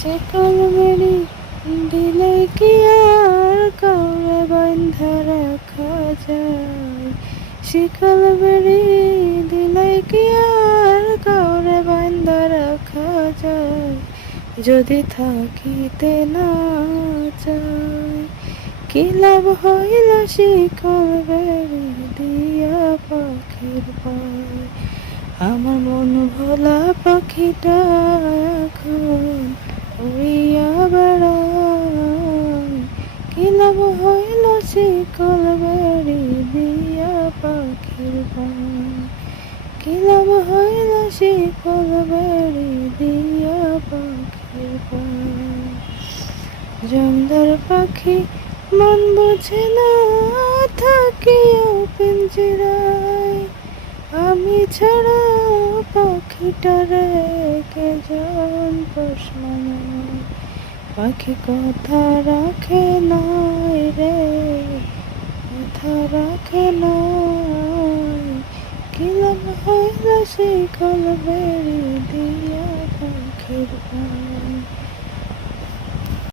শিকল বেড়ি দিলে কি আর কাউরে বান্ধা রাখা যায়? শিকল বেড়ি দিলে কি আর কাউরে বান্ধা রাখা যায়? যদি থাকিতে না চায়, কি লাভ হইল শিকল বেড়ি দিয়া পাখির পায়? আমার মন ভোলা পাখিটা এখন উড়িয়া বেড়ায়, কি লাভ হইল শিকল বেড়ি দিয়া পাখির পায়? কি লাভ হইল শিকল বেড়ি দিয়া পাখির পায়? জমদার পাখি মন বুঝে না, থাকিও পিঞ্জিরায়, আমি ছাড়া পাখিটারে কে জন প্রশ্ন নয়। পাখি কথা রাখে নাই রে, কথা রাখে নাই, কি লাভ হইল শিকল বেড়ি দিয়া পাখির পায়?